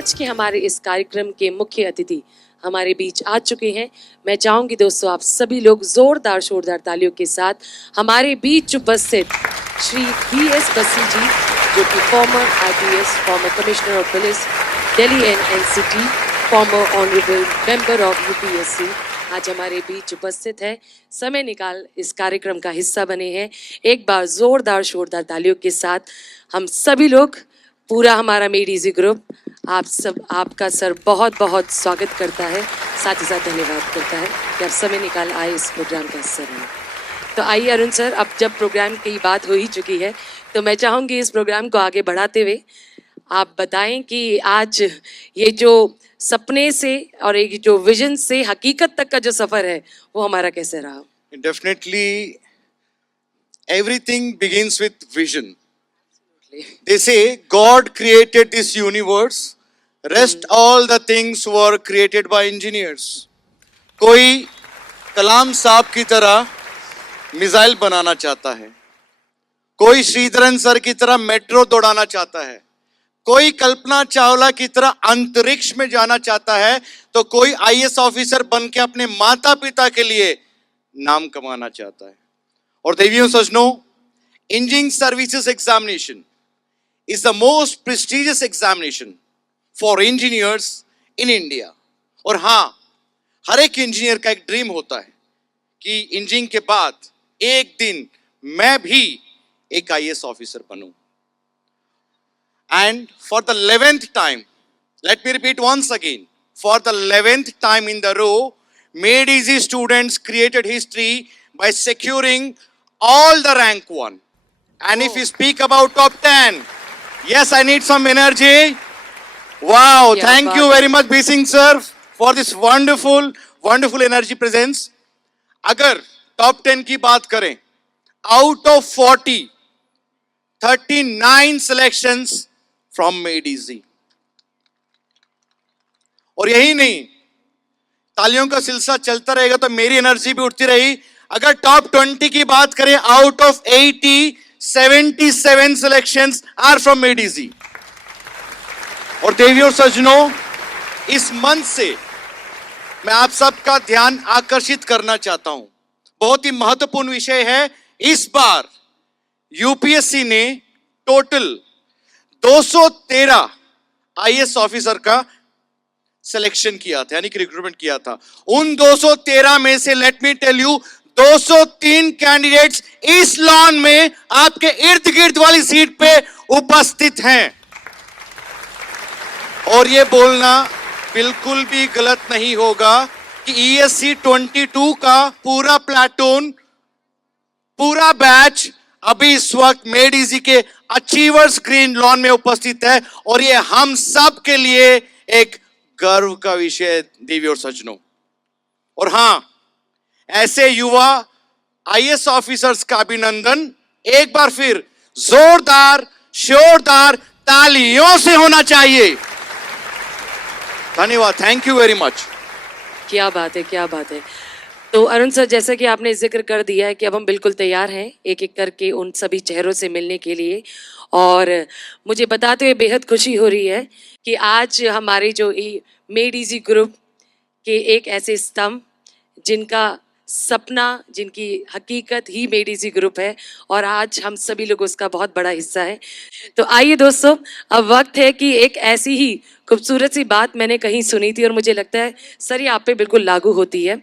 आज के हमारे इस कार्यक्रम के मुख्य अतिथि हमारे बीच आ चुके हैं। मैं चाहूंगी दोस्तों आप सभी लोग जोरदार शोरदार तालियों के साथ हमारे बीच उपस्थित श्री BS बसी जी, जो कि farmer IPS, farmer commissioner of police Delhi and NCT, farmer honourable member of UPSC, आज हमारे बीच उपस्थित है। समय निकाल इस कार्यक्रम का हिस्सा बने हैं। एक बार जोरदार शोरदार तालियों के साथ हम सभी लोग, पूरा हमारा मेड इजी ग्रुप आपका सर बहुत बहुत स्वागत करता है, साथ ही साथ धन्यवाद करता है कि आप समय निकाल आए इस प्रोग्राम का हिस्सा बने। तो आइए अरुण सर, अब जब प्रोग्राम की बात हो ही चुकी है तो मैं चाहूँगी इस प्रोग्राम को आगे बढ़ाते हुए आप बताएं कि आज ये जो सपने से और एक जो विजन से हकीकत तक का जो सफर है वो हमारा कैसे रहा? Definitely, everything begins with vision. They say God created this universe, rest all the things were created by engineers. कोई कलाम साहब की तरह मिसाइल बनाना चाहता है, कोई श्रीधरन सर की तरह मेट्रो दौड़ाना चाहता है, कोई कल्पना चावला की तरह अंतरिक्ष में जाना चाहता है, तो कोई IAS ऑफिसर बन के अपने माता पिता के लिए नाम कमाना चाहता है। और देवियों सज्जनों, engineering services examination is the most prestigious examination for engineers in India. और हाँ, हर एक इंजीनियर का एक ड्रीम होता है कि इंजीनियरिंग के बाद एक दिन मैं भी एक IAS ऑफिसर बनूं। And for the 11th time, let me repeat once again, for the 11th time in the row, Made Easy students created history by securing all the rank 1. And if we speak about top 10, yes, I need some energy. Wow, thank you very much, B Singh sir, for this wonderful energy presence. अगर top 10 की बात करें, out of 40, 39 selections from Made Easy. और यही नहीं, तालियों का सिलसिला चलता रहेगा तो मेरी एनर्जी भी उठती रही। अगर टॉप 20 की बात करें, out of 80, 77 selections are from Made Easy. और देवियों सज्जनों, इस मंच से मैं आप सबका ध्यान आकर्षित करना चाहता हूं। बहुत ही महत्वपूर्ण विषय है। इस बार UPSC ने टोटल 213 IAS ऑफिसर का सिलेक्शन किया था, यानी कि रिक्रूटमेंट किया था। उन 213 में से let me tell you, 203 candidates इस लॉन में आपके इर्द गिर्द वाली सीट पे उपस्थित हैं। और ये बोलना बिल्कुल भी गलत नहीं होगा कि ESC 22 का पूरा प्लेटून, पूरा बैच अभी इस वक्त मेड इजी के अचीवर्स ग्रीन लॉन में उपस्थित है। और ये हम सब के लिए एक गर्व का विषय देवी और सज्जनों। और हां, ऐसे युवा IAS ऑफिसर्स का अभिनंदन एक बार फिर जोरदार शोरदार तालियों से होना चाहिए। धन्यवाद, थैंक यू वेरी मच। क्या बात है, क्या बात है। तो अरुण सर, जैसा कि आपने जिक्र कर दिया है कि अब हम बिल्कुल तैयार हैं एक एक करके उन सभी चेहरों से मिलने के लिए। और मुझे बताते हुए बेहद खुशी हो रही है कि आज हमारे जो मेड इजी ग्रुप के एक ऐसे स्तंभ जिनका सपना, जिनकी हकीकत ही मेड इजी ग्रुप है, और आज हम सभी लोग उसका बहुत बड़ा हिस्सा है। तो आइए दोस्तों, अब वक्त है कि एक ऐसी ही खूबसूरत सी बात मैंने कहीं सुनी थी और मुझे लगता है सर ये आप पे बिल्कुल लागू होती है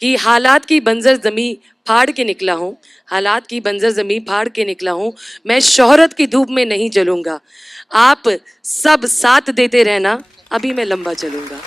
कि हालात की बंजर ज़मीं फाड़ के निकला हूँ, हालात की बंजर ज़मीं फाड़ के निकला हूँ, मैं शोहरत की धूप में नहीं जलूँगा, आप सब साथ देते रहना, अभी मैं लंबा चलूँगा।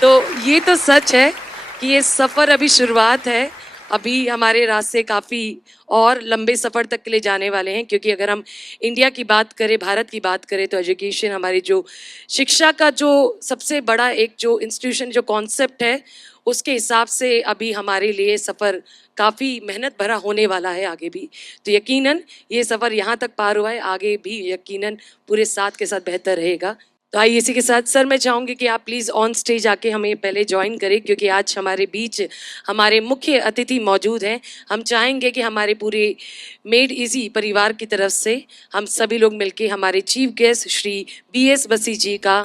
तो ये तो सच है कि ये सफ़र अभी शुरुआत है, अभी हमारे रास्ते काफ़ी और लंबे सफ़र तक के लिए जाने वाले हैं। क्योंकि अगर हम इंडिया की बात करें, भारत की बात करें, तो एजुकेशन, हमारी जो शिक्षा का जो सबसे बड़ा एक जो इंस्टीट्यूशन, जो कॉन्सेप्ट है, उसके हिसाब से अभी हमारे लिए सफ़र काफ़ी मेहनत भरा होने वाला है आगे भी। तो यकीनन ये सफ़र यहाँ तक पार हुआ है, आगे भी यकीनन पूरे साथ के साथ बेहतर रहेगा। तो आइए इसी के साथ सर मैं चाहूंगी कि आप प्लीज ऑन स्टेज आके हमें पहले ज्वाइन करें, क्योंकि आज हमारे बीच हमारे मुख्य अतिथि मौजूद हैं। हम चाहेंगे कि हमारे पूरे मेड इजी परिवार की तरफ से हम सभी लोग मिलके हमारे चीफ गेस्ट श्री BS बसी जी का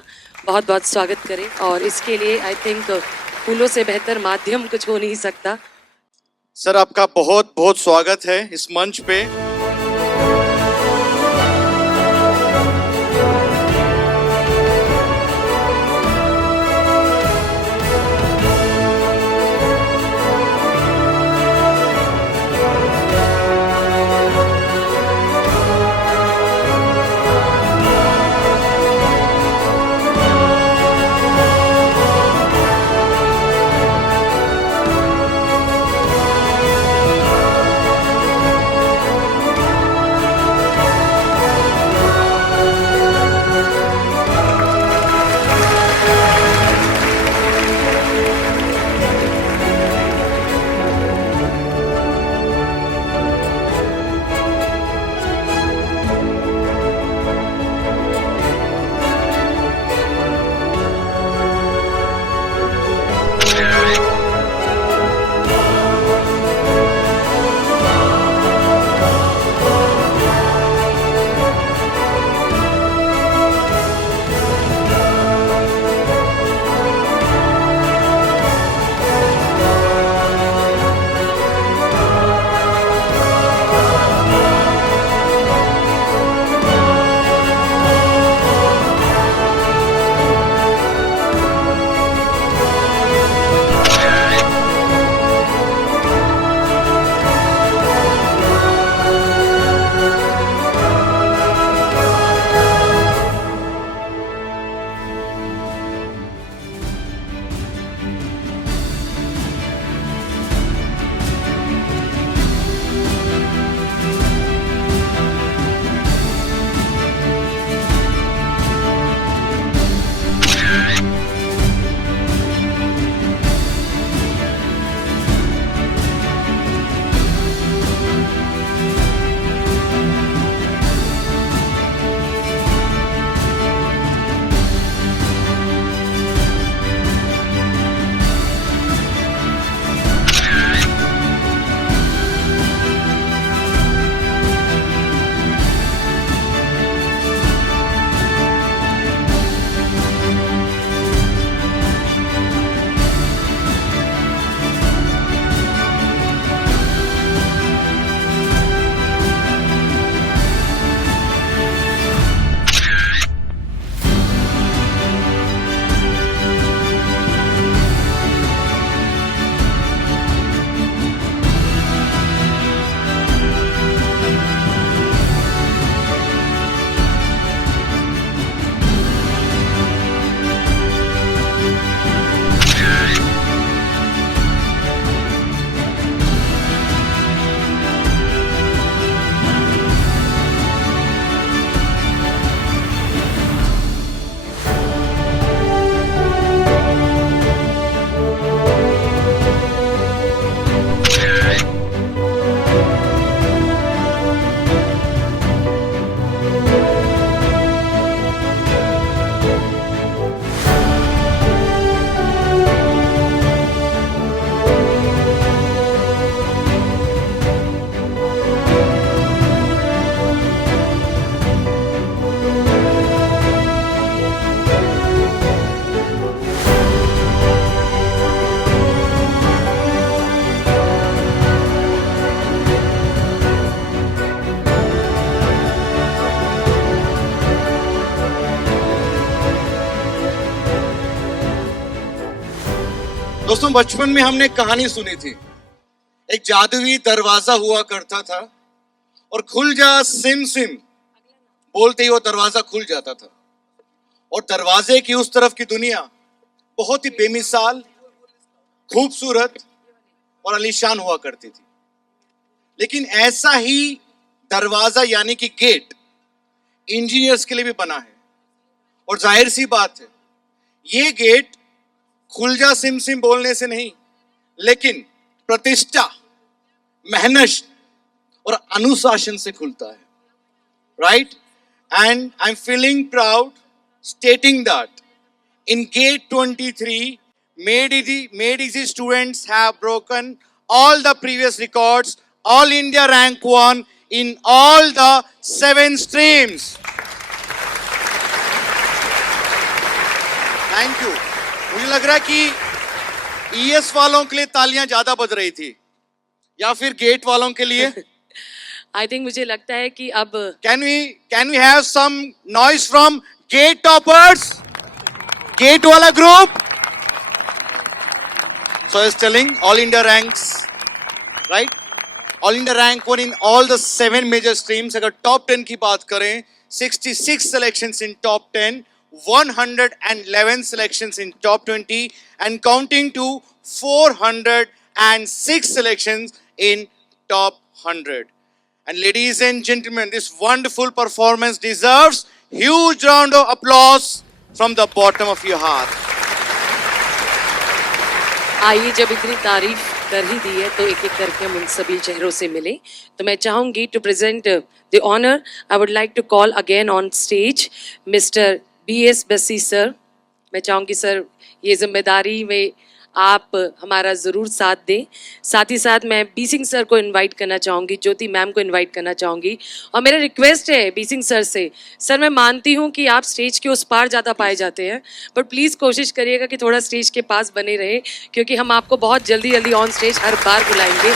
बहुत बहुत स्वागत करें, और इसके लिए आई थिंक फूलों से बेहतर माध्यम कुछ हो नहीं सकता। सर आपका बहुत बहुत स्वागत है इस मंच पे। दोस्तों बचपन में हमने कहानी सुनी थी, एक जादुई दरवाजा हुआ करता था और खुल जा सिम सिम बोलते ही वो दरवाजा खुल जाता था, और दरवाजे की उस तरफ की दुनिया बहुत ही बेमिसाल, खूबसूरत और आलीशान हुआ करती थी। लेकिन ऐसा ही दरवाजा यानी कि गेट इंजीनियर्स के लिए भी बना है, और जाहिर सी बात है ये गेट खुल जा सिम सिम बोलने से नहीं, लेकिन प्रतिष्ठा, मेहनत और अनुशासन से खुलता है, right? And I am feeling proud stating that in Gate 23, Made Easy students have broken all the previous records, all India rank 1 in all the 7 streams. Thank you. मुझे लग रहा है कि ES वालों के लिए तालियां ज्यादा बज रही थी या फिर गेट वालों के लिए. आई थिंक मुझे लगता है कि अब Can we have some noise from gate toppers? Gate wala group. So I was telling all India ranks, right? All India rank 1 in all the 7 major streams. अगर top 10 की बात करें, 66 selections in top 10, 111 selections in top 20, and counting to 406 selections in top 100. And ladies and gentlemen, this wonderful performance deserves huge round of applause from the bottom of your heart. आइए, जब इतनी तारीफ कर ही दी है तो एक एक करके हम उन सभी चेहरों से मिले. तो मैं चाहूंगी to present the honour, I would like to call again on stage mister BS Bassi sir. मैं चाहूंगी सर ये जिम्मेदारी में आप हमारा ज़रूर साथ दें. साथ ही साथ मैं बी सिंह सर को इनवाइट करना चाहूँगी, ज्योति मैम को इनवाइट करना चाहूँगी. और मेरा रिक्वेस्ट है बी सिंह सर से, सर मैं मानती हूँ कि आप स्टेज के उस पार ज़्यादा पाए जाते हैं, बट प्लीज़ कोशिश करिएगा कि थोड़ा स्टेज के पास बने रहे, क्योंकि हम आपको बहुत जल्दी जल्दी ऑन स्टेज हर बार बुलाएंगे.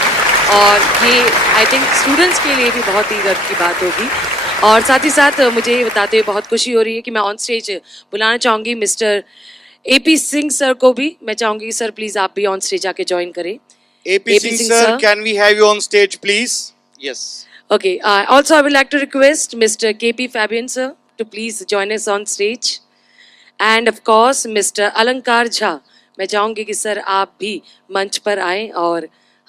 और ये आई थिंक स्टूडेंट्स के लिए भी बहुत ही गर्व की बात होगी. और साथ ही साथ मुझे ये बताते हुए बहुत खुशी हो रही है कि मैं ऑन स्टेज बुलाना चाहूँगी मिस्टर AP सिंह सर को भी. मैं चाहूंगी सर प्लीज आप भी ऑन स्टेज आके ज्वाइन करें. AP Singh sir, can we have you on stage please? Yes. Okay. Also I would like to request Mr. KP Fabian sir to please join us on stage. And of course Mr. Alankar Jha. मैं चाहूंगी कि sir आप भी मंच पर आएं और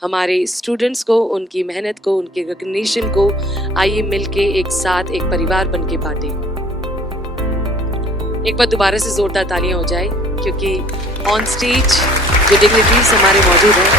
हमारे स्टूडेंट्स को, उनकी मेहनत को, उनके रिकग्निशन को आइए मिलके एक साथ एक परिवार बन के बांटें. एक बार दोबारा से जोरदार तालियां हो जाए, क्योंकि ऑन स्टेज जो डिग्निटरीज हमारे मौजूद हैं.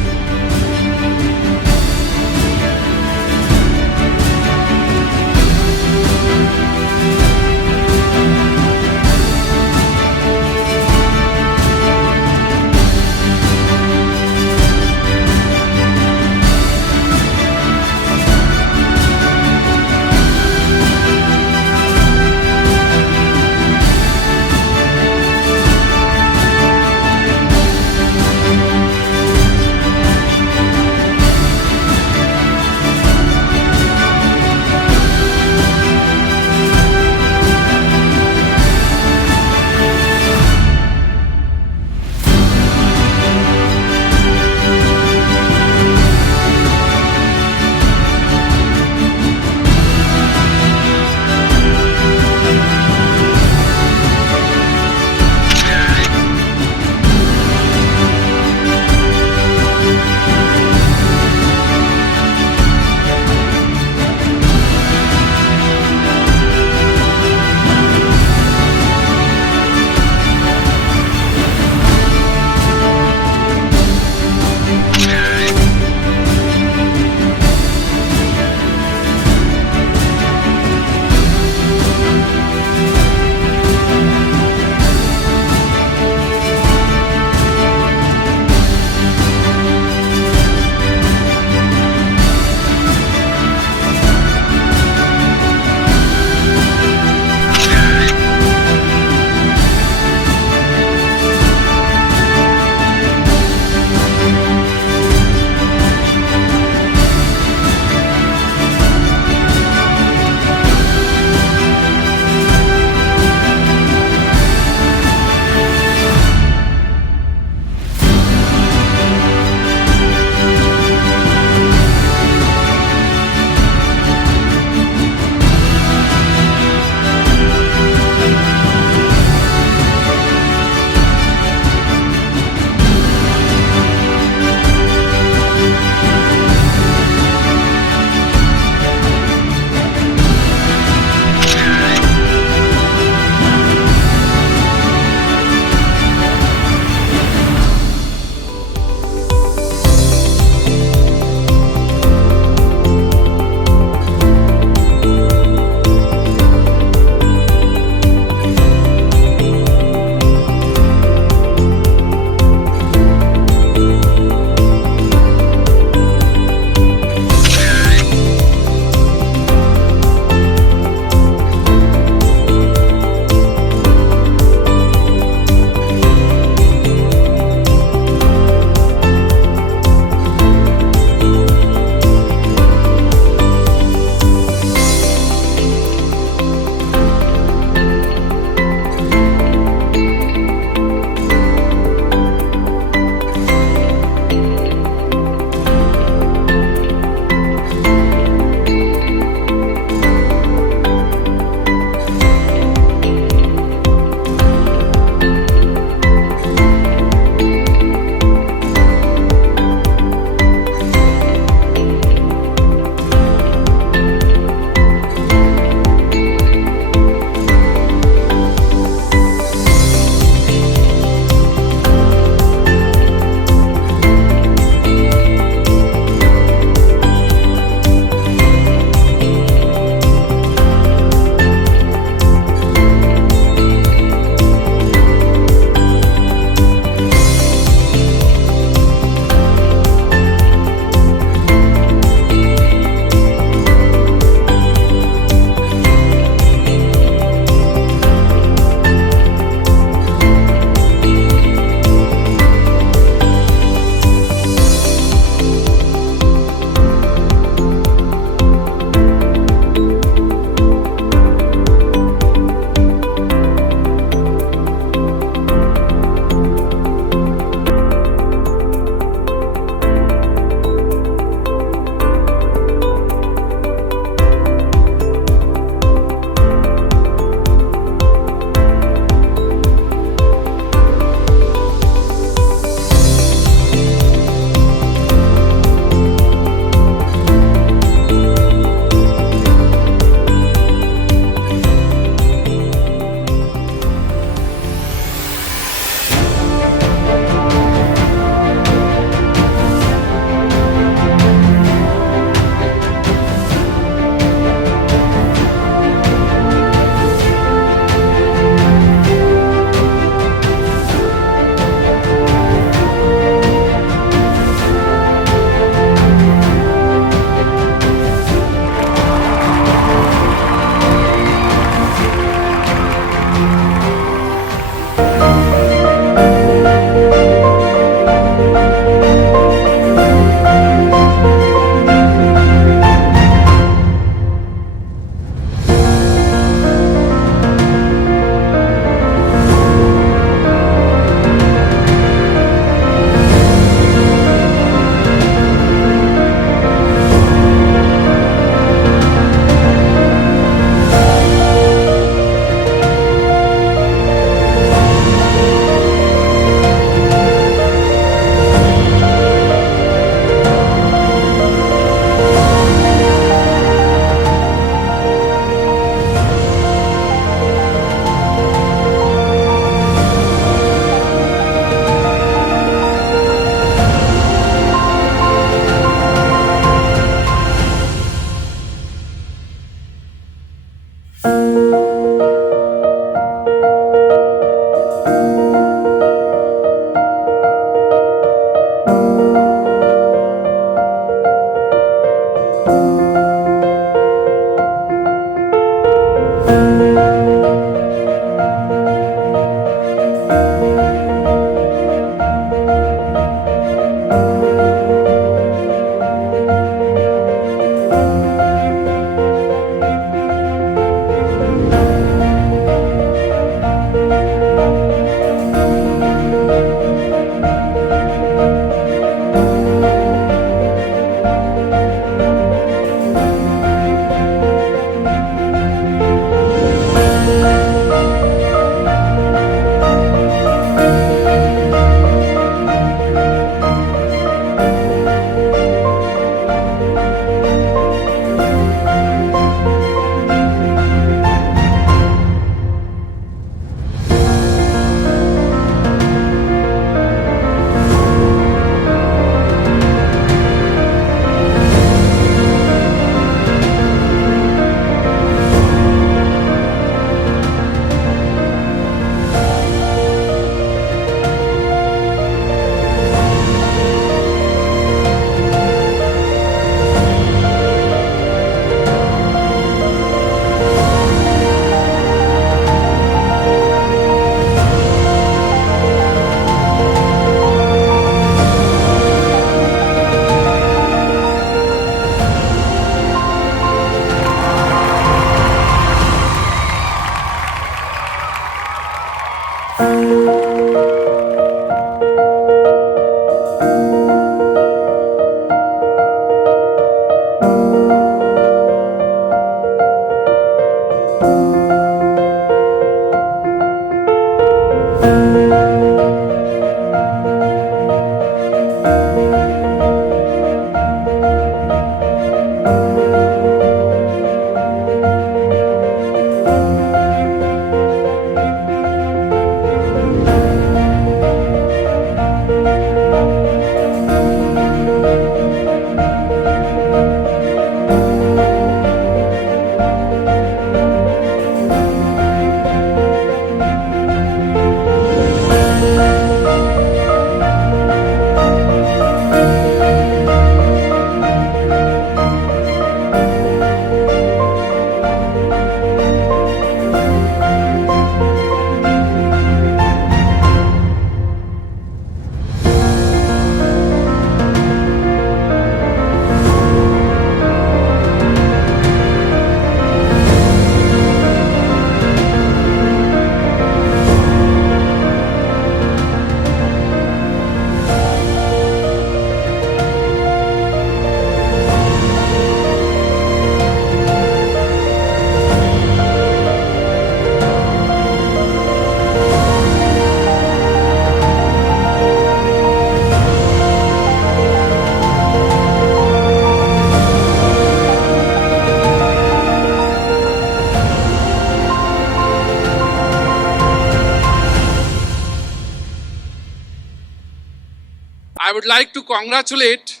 would like to congratulate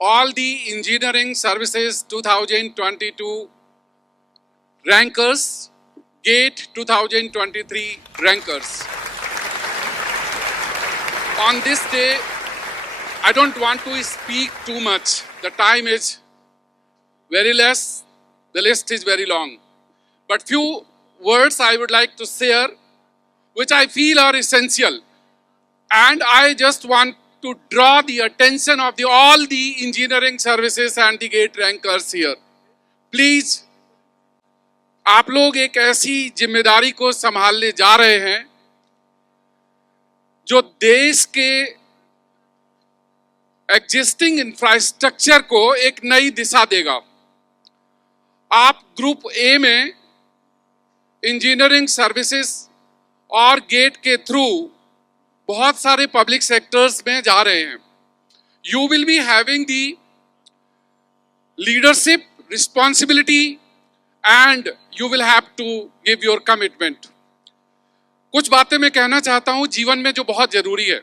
all the Engineering Services 2022 rankers, GATE 2023 rankers. On this day, I don't want to speak too much. The time is very less, the list is very long. But few words I would like to share, which I feel are essential. And I just want to draw the attention of all the engineering services and the GATE rankers here. Please, आप लोग एक ऐसी जिम्मेदारी को संभालने जा रहे हैं जो देश के एग्जिस्टिंग इंफ्रास्ट्रक्चर को एक नई दिशा देगा। आप ग्रुप ए में इंजीनियरिंग सर्विसेज और गेट के थ्रू बहुत सारे पब्लिक सेक्टर्स में जा रहे हैं। You will be having the leadership responsibility and you will have to give your commitment. कुछ बातें मैं कहना चाहता हूं जीवन में जो बहुत जरूरी है।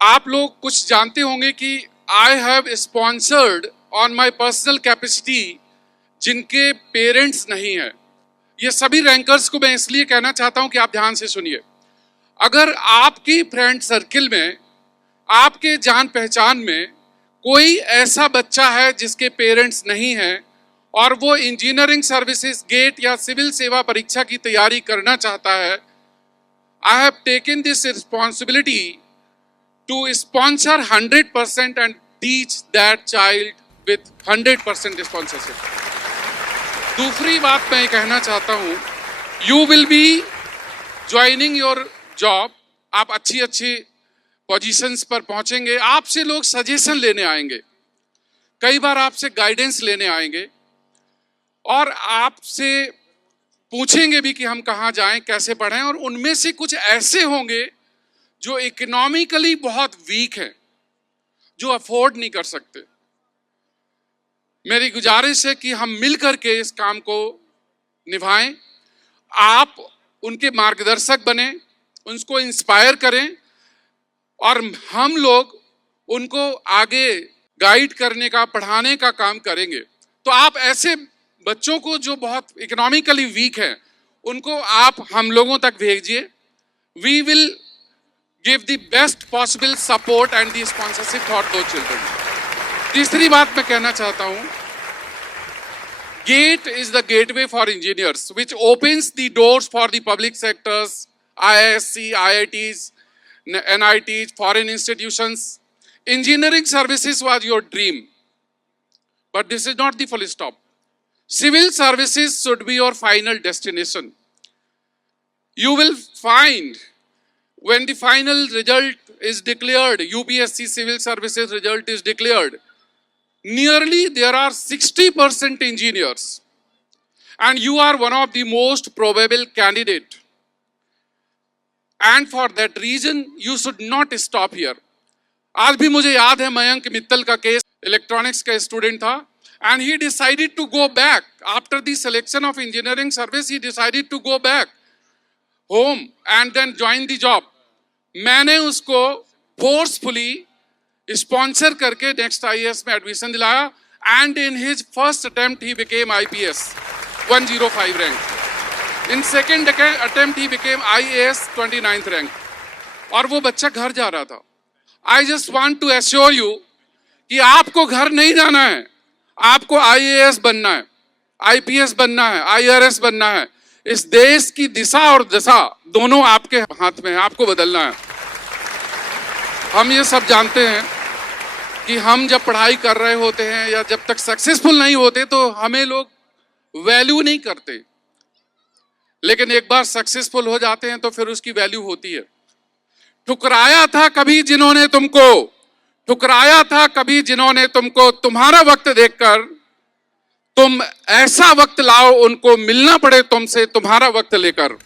आप लोग कुछ जानते होंगे कि I have sponsored on my personal capacity जिनके पेरेंट्स नहीं है। ये सभी रैंकर्स को मैं इसलिए कहना चाहता हूं कि आप ध्यान से सुनिए। अगर आपकी फ्रेंड सर्किल में, आपके जान पहचान में कोई ऐसा बच्चा है जिसके पेरेंट्स नहीं हैं और वो इंजीनियरिंग सर्विसेज गेट या सिविल सेवा परीक्षा की तैयारी करना चाहता है, I have taken this responsibility to sponsor 100% and teach that child with 100% sponsorship. दूसरी बात मैं कहना चाहता हूं, you will be joining your job. आप अच्छी अच्छी पोजीशंस पर पहुंचेंगे। आपसे लोग सजेशन लेने आएंगे, कई बार आपसे गाइडेंस लेने आएंगे और आपसे पूछेंगे भी कि हम कहाँ जाएं, कैसे पढ़ें। और उनमें से कुछ ऐसे होंगे जो इकोनॉमिकली बहुत वीक हैं, जो अफोर्ड नहीं कर सकते। मेरी गुजारिश है कि हम मिल करके इस काम को निभाएं। आप उनके मार्गदर्शक बने, उनको इंस्पायर करें और हम लोग उनको आगे गाइड करने का, पढ़ाने का काम करेंगे। तो आप ऐसे बच्चों को जो बहुत इकोनॉमिकली वीक हैं, उनको आप हम लोगों तक भेजिए। We will give the best possible support and the sponsorship for दो चिल्ड्रन। तीसरी बात मैं कहना चाहता हूं, GATE is the gateway for engineers, which opens the doors for the public sectors, IISc, IITs, NITs, foreign institutions. Engineering services was your dream, but this is not the full stop. Civil services should be your final destination. You will find when the final result is declared, UPSC civil services result is declared, nearly there are 60% engineers and you are one of the most probable candidate. And for that reason you should not stop here. आज भी मुझे याद है मयंक मित्तल का case, electronics का student था and he decided to go back after the selection of engineering service. He decided to go back home and then join the job. मैंने उसको forcefully स्पॉन्सर करके नेक्स्ट IAS में एडमिशन दिलाया and in his first attempt ही became IPS 105 rank. In second attempt ही became IAS 29th rank और वो बच्चा घर जा रहा था। I just want to assure you कि आपको घर नहीं जाना है, आपको IAS बनना है, IPS बनना है, IRS बनना है। इस देश की दिशा और दशा दोनों आपके हाथ में है, आपको बदलना है। हम ये सब जानते हैं कि हम जब पढ़ाई कर रहे होते हैं या जब तक सक्सेसफुल नहीं होते तो हमें लोग वैल्यू नहीं करते, लेकिन एक बार सक्सेसफुल हो जाते हैं तो फिर उसकी वैल्यू होती है। ठुकराया था कभी जिन्होंने तुमको, ठुकराया था कभी जिन्होंने तुमको, तुम्हारा वक्त देखकर तुम ऐसा वक्त लाओ उनको मिलना पड़े तुमसे तुम्हारा वक्त लेकर।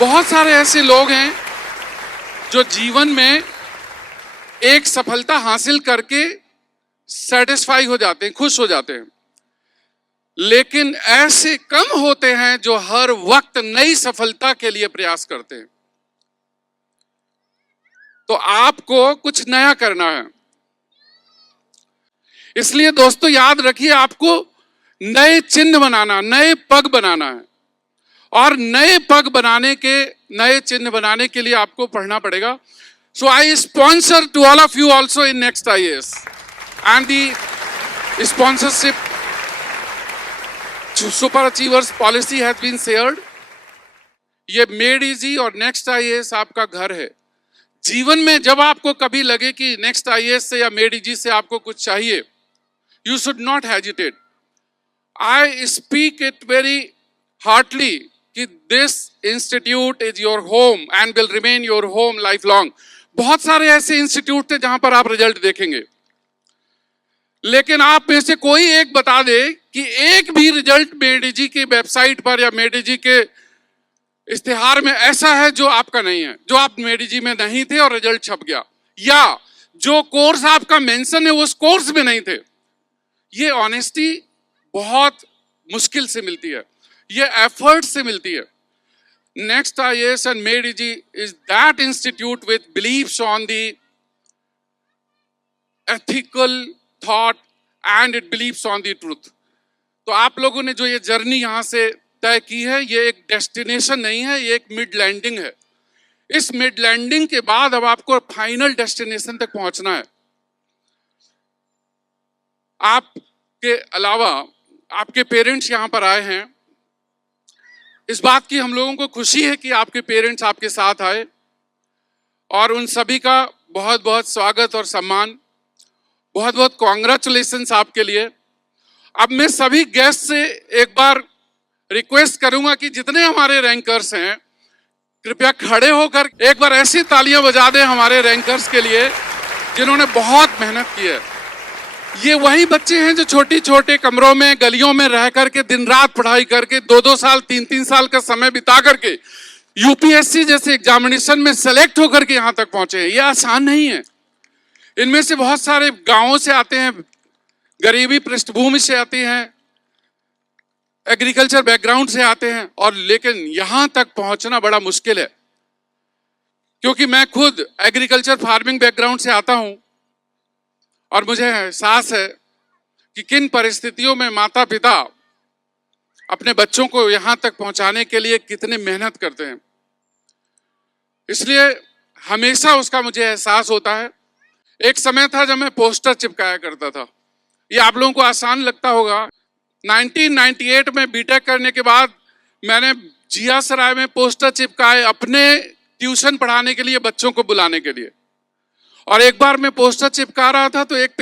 बहुत सारे ऐसे लोग हैं जो जीवन में एक सफलता हासिल करके सेटिस्फाई हो जाते हैं, खुश हो जाते हैं। लेकिन ऐसे कम होते हैं जो हर वक्त नई सफलता के लिए प्रयास करते हैं। तो आपको कुछ नया करना है। इसलिए दोस्तों याद रखिए, आपको नए चिन्ह बनाना, नए पग बनाना है। और नए पग बनाने के, नए चिन्ह बनाने के लिए आपको पढ़ना पड़ेगा। So I sponsor to all of you also in next IAS, and the sponsorship super achievers policy has been shared. ये मेड इजी और नेक्स्ट IAS आपका घर है। जीवन में जब आपको कभी लगे कि नेक्स्ट IAS से या मेड इजी से आपको कुछ चाहिए, you should not hesitate. I speak it very heartily कि this institute is your home and will remain your home lifelong. बहुत सारे ऐसे इंस्टीट्यूट थे जहां पर आप रिजल्ट देखेंगे, लेकिन आप में से कोई एक बता दे कि एक भी रिजल्ट मेडिजी की वेबसाइट पर या मेडिजी के इश्तिहार में ऐसा है जो आपका नहीं है, जो आप मेडिजी में नहीं थे और रिजल्ट छप गया, या जो कोर्स आपका मेंशन है उस कोर्स में नहीं थे। ये ऑनेस्टी बहुत मुश्किल से मिलती है, ये एफर्ट से मिलती है। Next IAS and Made Easy is that institute with believes on the ethical thought and it believes on the truth. तो आप लोगों ने जो ये जर्नी यहां से तय की है, ये एक डेस्टिनेशन नहीं है, ये एक मिड लैंडिंग है। इस मिड लैंडिंग के बाद अब आपको फाइनल डेस्टिनेशन तक पहुंचना है। आपके अलावा आपके पेरेंट्स यहां पर आए हैं। इस बात की हम लोगों को खुशी है कि आपके पेरेंट्स आपके साथ आए, और उन सभी का बहुत बहुत स्वागत और सम्मान, बहुत बहुत कॉन्ग्रेचुलेशंस आपके लिए। अब मैं सभी गेस्ट से एक बार रिक्वेस्ट करूंगा कि जितने हमारे रैंकर्स हैं, कृपया खड़े होकर एक बार ऐसी तालियां बजा दें हमारे रैंकर्स के लिए जिन्होंने बहुत मेहनत की है। ये वही बच्चे हैं जो छोटी छोटे कमरों में, गलियों में रह करके दिन रात पढ़ाई करके 2-2 साल 3-3 साल का समय बिता करके UPSC जैसे एग्जामिनेशन में सेलेक्ट होकर के यहां तक पहुंचे हैं। ये आसान नहीं है। इनमें से बहुत सारे गांवों से आते हैं, गरीबी पृष्ठभूमि से आते हैं, एग्रीकल्चर बैकग्राउंड से आते हैं, और लेकिन यहां तक पहुंचना बड़ा मुश्किल है। क्योंकि मैं खुद एग्रीकल्चर फार्मिंग बैकग्राउंड से आता हूं और मुझे एहसास है कि किन परिस्थितियों में माता पिता अपने बच्चों को यहां तक पहुंचाने के लिए कितने मेहनत करते हैं। इसलिए हमेशा उसका मुझे एहसास होता है। एक समय था जब मैं पोस्टर चिपकाया करता था। ये आप लोगों को आसान लगता होगा। 1998 में बीटेक करने के बाद मैंने जिया सराय में पोस्टर चिपकाए अपने ट्यूशन पढ़ाने के लिए, बच्चों को बुलाने के लिए। और एक बार मैं पोस्टर चिपका रहा था तो एक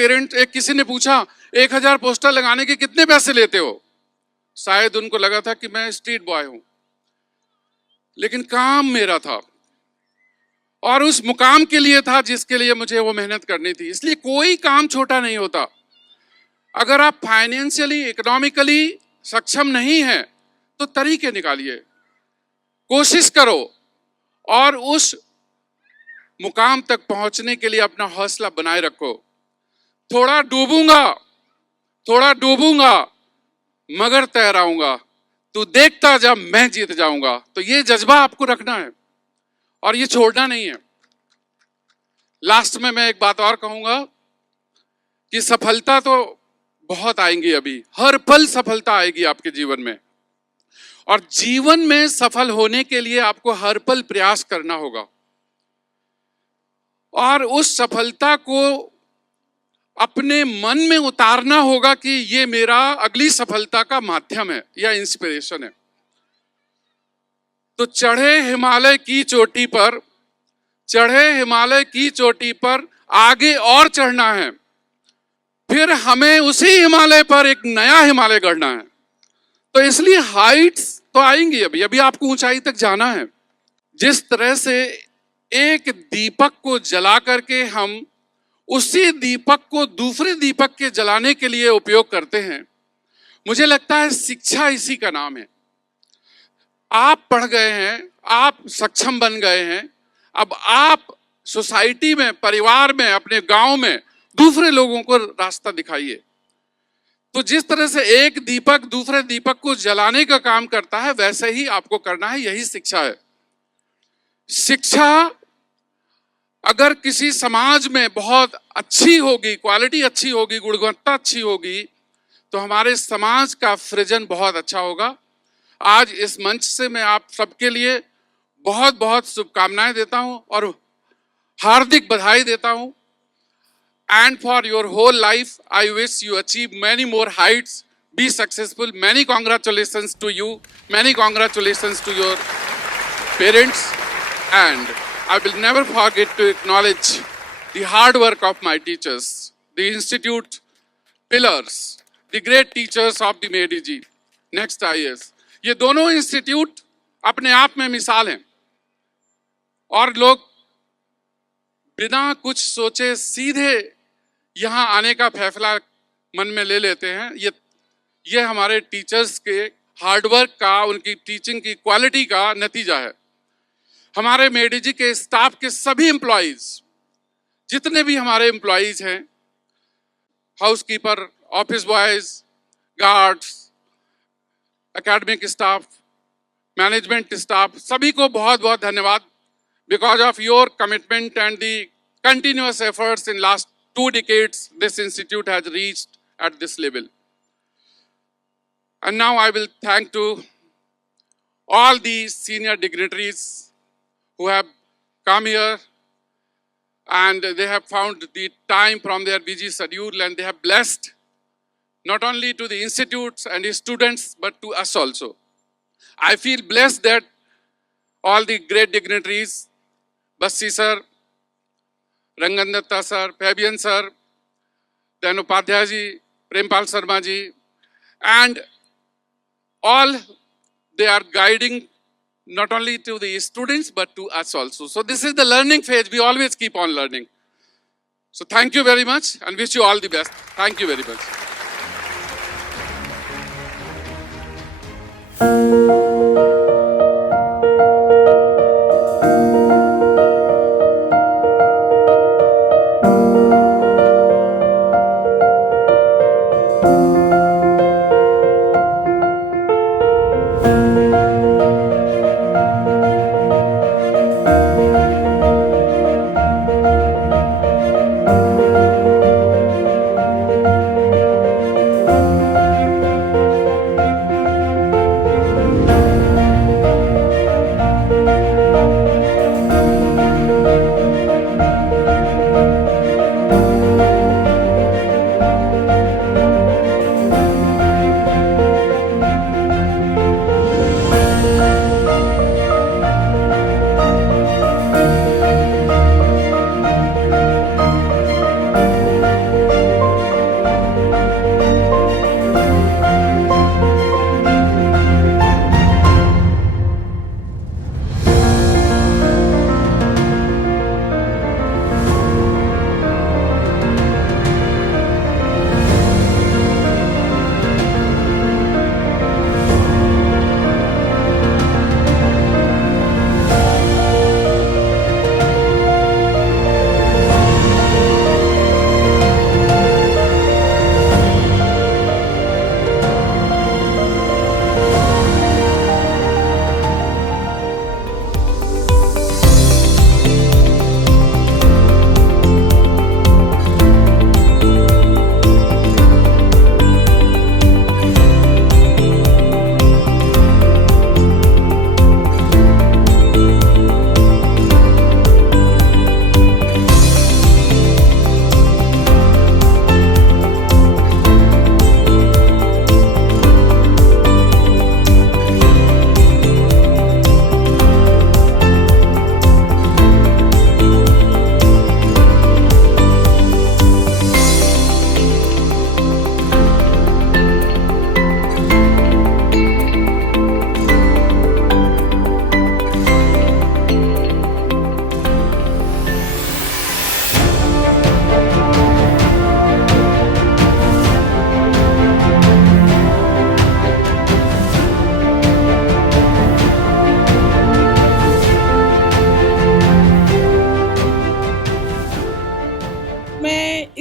किसी ने पूछा, 1000 पोस्टर लगाने के कितने पैसे लेते हो? शायद उनको लगा था कि मैं स्ट्रीट बॉय हूं, लेकिन काम मेरा था और उस मुकाम के लिए था जिसके लिए मुझे वो मेहनत करनी थी। इसलिए कोई काम छोटा नहीं होता। अगर आप फाइनेंशियली, इकोनॉमिकली सक्षम नहीं हैं तो तरीके निकालिए, कोशिश करो, और उस मुकाम तक पहुंचने के लिए अपना हौसला बनाए रखो। थोड़ा डूबूंगा मगर तैराऊंगा, तू देखता जब मैं जीत जाऊंगा। तो ये जज्बा आपको रखना है और ये छोड़ना नहीं है। लास्ट में मैं एक बात और कहूंगा कि सफलता तो बहुत आएंगी, अभी हर पल सफलता आएगी आपके जीवन में, और जीवन में सफल होने के लिए आपको हर पल प्रयास करना होगा, और उस सफलता को अपने मन में उतारना होगा कि ये मेरा अगली सफलता का माध्यम है या इंस्पिरेशन है। तो चढ़े हिमालय की चोटी पर आगे और चढ़ना है, फिर हमें उसी हिमालय पर एक नया हिमालय गढ़ना है। तो इसलिए हाइट्स तो आएंगी, अभी आपको ऊंचाई तक जाना है। जिस तरह से एक दीपक को जला करके हम उसी दीपक को दूसरे दीपक के जलाने के लिए उपयोग करते हैं, मुझे लगता है शिक्षा इसी का नाम है। आप पढ़ गए हैं, आप सक्षम बन गए हैं, अब आप सोसाइटी में, परिवार में, अपने गांव में दूसरे लोगों को रास्ता दिखाइए। तो जिस तरह से एक दीपक दूसरे दीपक को जलाने का काम करता है, वैसे ही आपको करना है। यही शिक्षा है। शिक्षा अगर किसी समाज में बहुत अच्छी होगी, क्वालिटी अच्छी होगी, गुणवत्ता अच्छी होगी, तो हमारे समाज का सृजन बहुत अच्छा होगा। आज इस मंच से मैं आप सबके लिए बहुत बहुत शुभकामनाएं देता हूं और हार्दिक बधाई देता हूं। And for your whole life, I wish you achieve many more heights, be successful. Many congratulations to you. Many congratulations to your parents. And I will never forget to acknowledge the hard work of my teachers, the institute pillars, the great teachers of the MEDG, Next IAS. ये दोनों institute अपने आप में मिसाल हैं और लोग बिना कुछ सोचे सीधे यहाँ आने का फैसला मन में ले लेते हैं। ये हमारे टीचर्स के हार्डवर्क का, उनकी टीचिंग की क्वालिटी का नतीजा है। हमारे मेडीजी के स्टाफ के सभी एम्प्लॉइज, जितने भी हमारे एम्प्लॉइज हैं, housekeeper, office boys, guards, academic staff, management staff, सभी को बहुत बहुत धन्यवाद। Because of your commitment and the continuous efforts in last 2 decades, this institute has reached at this level. And now I will thank to all the senior dignitaries who have come here and they have found the time from their busy schedule and they have blessed not only to the institutes and the students but to us also. I feel blessed that all the great dignitaries, Bassi sir, Rangan Datta sir, Fabian sir, then Upadhyay ji, Prempal Sharma ji, and all they are guiding not only to the students but to us also. So this is the learning phase. We always keep on learning. So thank you very much and wish you all the best. Thank you very much.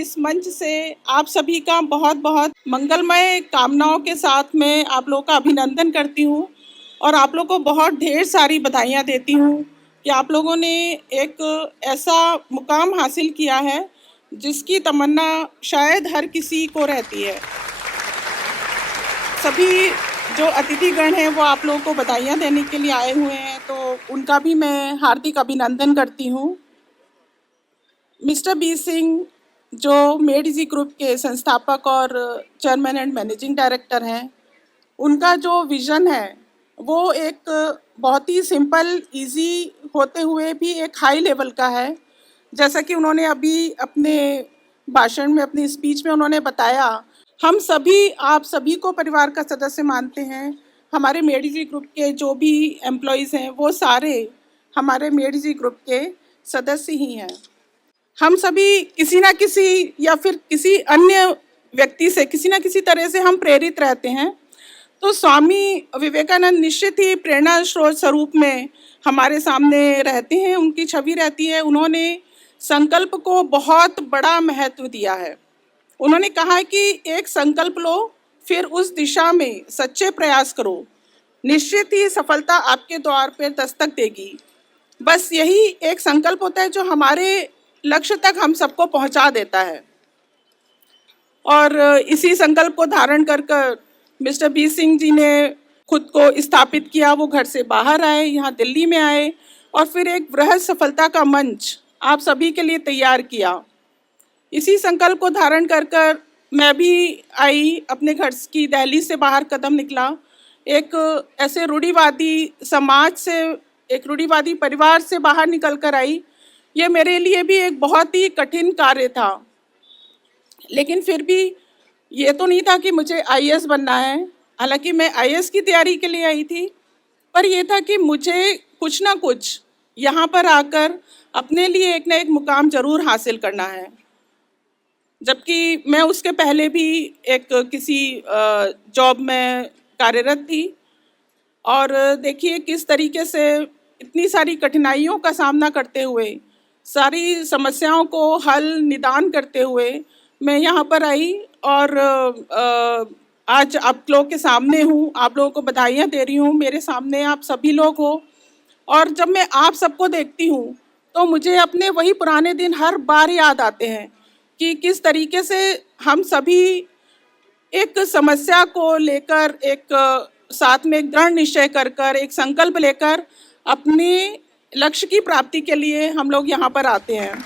इस मंच से आप सभी का बहुत बहुत मंगलमय कामनाओं के साथ मैं आप लोगों का अभिनंदन करती हूँ और आप लोगों को बहुत ढेर सारी बधाइयाँ देती हूँ कि आप लोगों ने एक ऐसा मुकाम हासिल किया है जिसकी तमन्ना शायद हर किसी को रहती है। सभी जो अतिथिगण हैं वो आप लोगों को बधाइयाँ देने के लिए आए हुए हैं, तो उनका भी मैं हार्दिक अभिनंदन करती हूँ। मिस्टर बी सिंह जो मेडिजी ग्रुप के संस्थापक और चेयरमैन एंड मैनेजिंग डायरेक्टर हैं, उनका जो विज़न है वो एक बहुत ही सिंपल इजी होते हुए भी एक हाई लेवल का है। जैसा कि उन्होंने अभी अपने भाषण में, अपनी स्पीच में उन्होंने बताया, हम सभी आप सभी को परिवार का सदस्य मानते हैं। हमारे मेडिजी ग्रुप के जो भी एम्प्लॉयज़ हैं वो सारे हमारे मेडिजी ग्रुप के सदस्य ही हैं। हम सभी किसी ना किसी या फिर किसी अन्य व्यक्ति से किसी ना किसी तरह से हम प्रेरित रहते हैं। तो स्वामी विवेकानंद निश्चित ही प्रेरणा स्रोत स्वरूप में हमारे सामने रहते हैं, उनकी छवि रहती है। उन्होंने संकल्प को बहुत बड़ा महत्व दिया है। उन्होंने कहा कि एक संकल्प लो, फिर उस दिशा में सच्चे प्रयास करो, निश्चित ही सफलता आपके द्वार पर दस्तक देगी। बस यही एक संकल्प होता है जो हमारे लक्ष्य तक हम सबको पहुंचा देता है। और इसी संकल्प को धारण कर मिस्टर बी सिंह जी ने खुद को स्थापित किया। वो घर से बाहर आए, यहाँ दिल्ली में आए और फिर एक वृहद सफलता का मंच आप सभी के लिए तैयार किया। इसी संकल्प को धारण कर मैं भी आई, अपने घर की दहलीज से बाहर कदम निकला। एक ऐसे रूढ़िवादी समाज से, एक रूढ़िवादी परिवार से बाहर निकल कर आई। ये मेरे लिए भी एक बहुत ही कठिन कार्य था, लेकिन फिर भी ये तो नहीं था कि मुझे आईएएस बनना है। हालांकि मैं आईएएस की तैयारी के लिए आई थी, पर यह था कि मुझे कुछ ना कुछ यहाँ पर आकर अपने लिए एक ना एक मुकाम ज़रूर हासिल करना है। जबकि मैं उसके पहले भी एक किसी जॉब में कार्यरत थी। और देखिए किस तरीके से इतनी सारी कठिनाइयों का सामना करते हुए, सारी समस्याओं को हल निदान करते हुए मैं यहाँ पर आई और आज आप लोगों के सामने हूँ, आप लोगों को बधाइयाँ दे रही हूँ। मेरे सामने आप सभी लोग हो और जब मैं आप सबको देखती हूँ तो मुझे अपने वही पुराने दिन हर बार याद आते हैं कि किस तरीके से हम सभी एक समस्या को लेकर, एक साथ में एक दृढ़ निश्चय कर एक संकल्प लेकर अपने लक्ष्य की प्राप्ति के लिए हम लोग यहाँ पर आते हैं।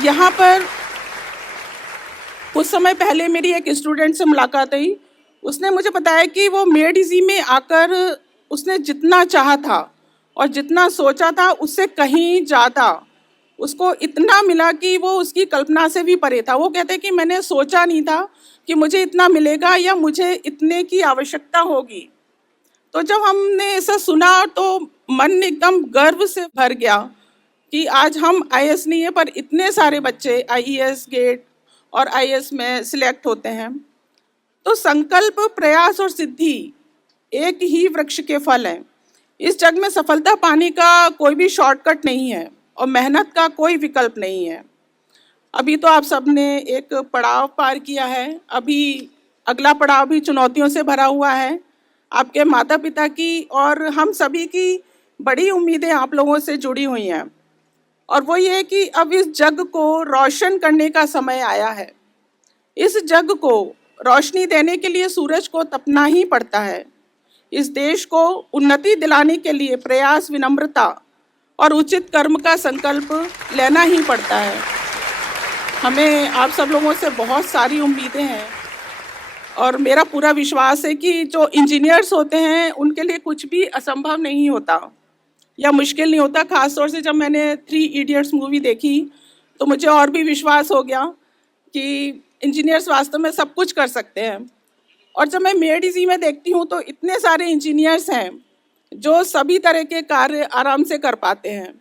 यहाँ पर कुछ समय पहले मेरी एक स्टूडेंट से मुलाकात हुई। उसने मुझे बताया कि वो मेडिजी में आकर उसने जितना चाहा था और जितना सोचा था उससे कहीं ज़्यादा उसको इतना मिला कि वो उसकी कल्पना से भी परे था। वो कहते कि मैंने सोचा नहीं था कि मुझे इतना मिलेगा या मुझे इतने की आवश्यकता होगी। तो जब हमने ऐसा सुना तो मन एकदम गर्व से भर गया कि आज हम आईएएस नहीं है पर इतने सारे बच्चे आईएएस गेट और आईएएस में सिलेक्ट होते हैं। तो संकल्प, प्रयास और सिद्धि एक ही वृक्ष के फल हैं। इस जग में सफलता पाने का कोई भी शॉर्टकट नहीं है और मेहनत का कोई विकल्प नहीं है। अभी तो आप सबने एक पड़ाव पार किया है, अभी अगला पड़ाव भी चुनौतियों से भरा हुआ है। आपके माता पिता की और हम सभी की बड़ी उम्मीदें आप लोगों से जुड़ी हुई हैं और वो ये कि अब इस जग को रोशन करने का समय आया है। इस जग को रोशनी देने के लिए सूरज को तपना ही पड़ता है। इस देश को उन्नति दिलाने के लिए प्रयास, विनम्रता और उचित कर्म का संकल्प लेना ही पड़ता है। हमें आप सब लोगों से बहुत सारी उम्मीदें हैं और मेरा पूरा विश्वास है कि जो इंजीनियर्स होते हैं उनके लिए कुछ भी असंभव नहीं होता या मुश्किल नहीं होता। ख़ास तौर से जब मैंने 3 इडियट्स मूवी देखी तो मुझे और भी विश्वास हो गया कि इंजीनियर्स वास्तव में सब कुछ कर सकते हैं। और जब मैं मेडिजी में देखती हूँ तो इतने सारे इंजीनियर्स हैं जो सभी तरह के कार्य आराम से कर पाते हैं।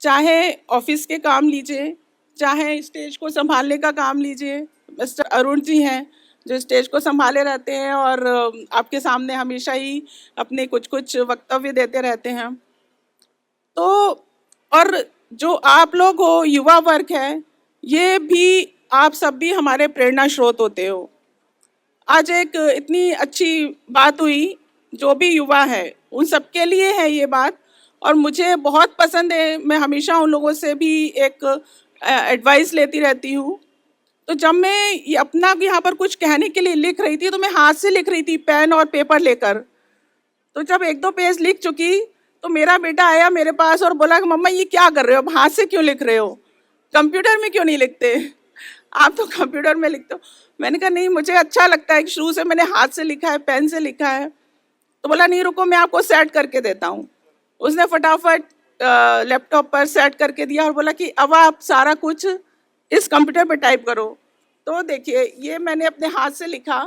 चाहे ऑफिस के काम लीजिए, चाहे स्टेज को संभालने का काम लीजिए। मिस्टर अरुण जी हैं जो स्टेज को संभाले रहते हैं और आपके सामने हमेशा ही अपने कुछ कुछ वक्तव्य देते रहते हैं। तो और जो आप लोग हो, युवा वर्ग है, ये भी आप सब भी हमारे प्रेरणा स्रोत होते हो। आज एक इतनी अच्छी बात हुई, जो भी युवा है उन सबके लिए है ये बात, और मुझे बहुत पसंद है। मैं हमेशा उन लोगों से भी एक एडवाइस लेती रहती हूँ। तो जब मैं ये अपना यहाँ पर कुछ कहने के लिए लिख रही थी, तो मैं हाथ से लिख रही थी, पेन और पेपर लेकर। तो जब 1-2 पेज लिख चुकी, तो मेरा बेटा आया मेरे पास और बोला कि मम्मा ये क्या कर रहे हो, अब हाथ से क्यों लिख रहे हो, कंप्यूटर में क्यों नहीं लिखते, आप तो कंप्यूटर में लिखते हो। मैंने कहा नहीं, मुझे अच्छा लगता है कि शुरू से मैंने हाथ से लिखा है, पेन से लिखा है। तो बोला नहीं रुको, मैं आपको सेट करके देता हूँ। उसने फटाफट लैपटॉप पर सेट करके दिया और बोला कि अब आप सारा कुछ इस कंप्यूटर पर टाइप करो। तो देखिए, ये मैंने अपने हाथ से लिखा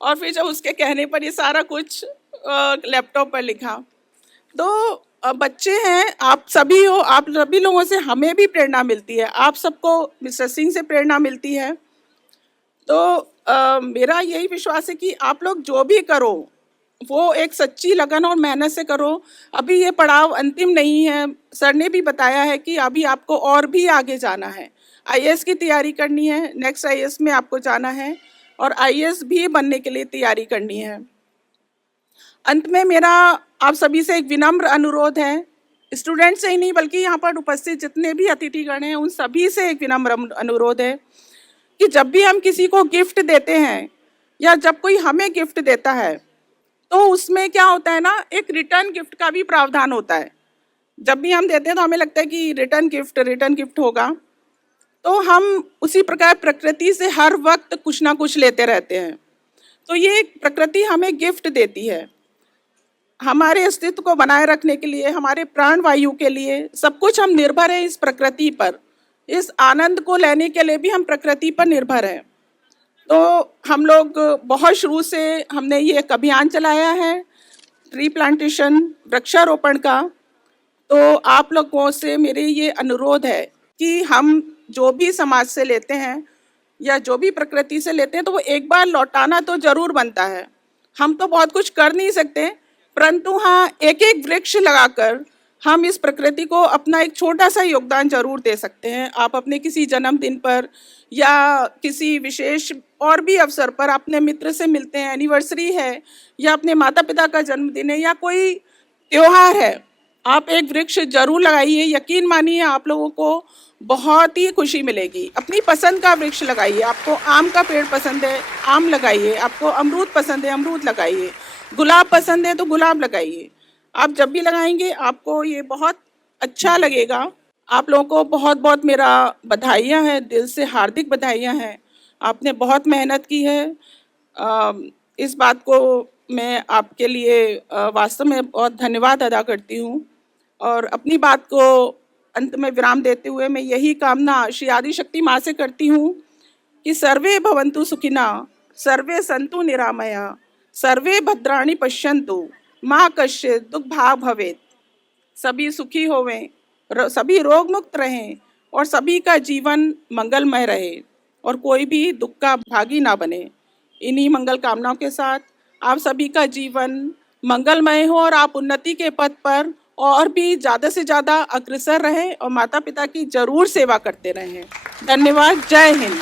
और फिर जब उसके कहने पर ये सारा कुछ लैपटॉप पर लिखा। तो बच्चे हैं, आप सभी हो, आप सभी लोगों से हमें भी प्रेरणा मिलती है, आप सबको मिस्टर सिंह से प्रेरणा मिलती है। तो मेरा यही विश्वास है कि आप लोग जो भी करो वो एक सच्ची लगन और मेहनत से करो। अभी ये पड़ाव अंतिम नहीं है, सर ने भी बताया है कि अभी आपको और भी आगे जाना है, आईएएस की तैयारी करनी है, नेक्स्ट आईएएस में आपको जाना है और आईएएस भी बनने के लिए तैयारी करनी है। अंत में मेरा आप सभी से एक विनम्र अनुरोध है, स्टूडेंट से ही नहीं बल्कि यहाँ पर उपस्थित जितने भी अतिथिगण हैं उन सभी से एक विनम्र अनुरोध है कि जब भी हम किसी को गिफ्ट देते हैं या जब कोई हमें गिफ्ट देता है, तो उसमें क्या होता है ना, एक रिटर्न गिफ्ट का भी प्रावधान होता है। जब भी हम देते हैं तो हमें लगता है कि रिटर्न गिफ्ट होगा। तो हम उसी प्रकार प्रकृति से हर वक्त कुछ ना कुछ लेते रहते हैं। तो ये प्रकृति हमें गिफ्ट देती है, हमारे अस्तित्व को बनाए रखने के लिए, हमारे प्राण वायु के लिए, सब कुछ हम निर्भर हैं इस प्रकृति पर। इस आनंद को लेने के लिए भी हम प्रकृति पर निर्भर हैं। तो हम लोग बहुत शुरू से हमने ये एक अभियान चलाया है ट्री प्लांटेशन, वृक्षारोपण का। तो आप लोगों से मेरे ये अनुरोध है कि हम जो भी समाज से लेते हैं या जो भी प्रकृति से लेते हैं, तो वो एक बार लौटाना तो जरूर बनता है। हम तो बहुत कुछ कर नहीं सकते, परंतु हाँ, एक एक वृक्ष लगाकर हम इस प्रकृति को अपना एक छोटा सा योगदान जरूर दे सकते हैं। आप अपने किसी जन्मदिन पर या किसी विशेष और भी अवसर पर अपने मित्र से मिलते हैं, एनिवर्सरी है या अपने माता पिता का जन्मदिन है या कोई त्योहार है, आप एक वृक्ष जरूर लगाइए। यकीन मानिए आप लोगों को बहुत ही खुशी मिलेगी। अपनी पसंद का वृक्ष लगाइए। आपको आम का पेड़ पसंद है, आम लगाइए। आपको अमरूद पसंद है, अमरूद लगाइए। गुलाब पसंद है तो गुलाब लगाइए। आप जब भी लगाएंगे आपको ये बहुत अच्छा लगेगा। आप लोगों को बहुत बहुत मेरा बधाइयाँ हैं, दिल से हार्दिक बधाइयाँ हैं। आपने बहुत मेहनत की है। इस बात को मैं आपके लिए वास्तव में बहुत धन्यवाद अदा करती हूँ। और अपनी बात को अंत में विराम देते हुए मैं यही कामना श्री आदिशक्ति माँ से करती हूँ कि सर्वे भवन्तु सुखिना, सर्वे सन्तु निरामया, सर्वे भद्राणि पश्यन्तु, माँ कश्चित् दुख भाग भवेत्। सभी सुखी होवें, सभी रोग मुक्त रहें और सभी का जीवन मंगलमय रहे और कोई भी दुख का भागी ना बने। इन्हीं मंगल कामनाओं के साथ आप सभी का जीवन मंगलमय हो और आप उन्नति के पथ पर और भी ज़्यादा से ज़्यादा अग्रसर रहें और माता पिता की जरूर सेवा करते रहें। धन्यवाद। जय हिंद।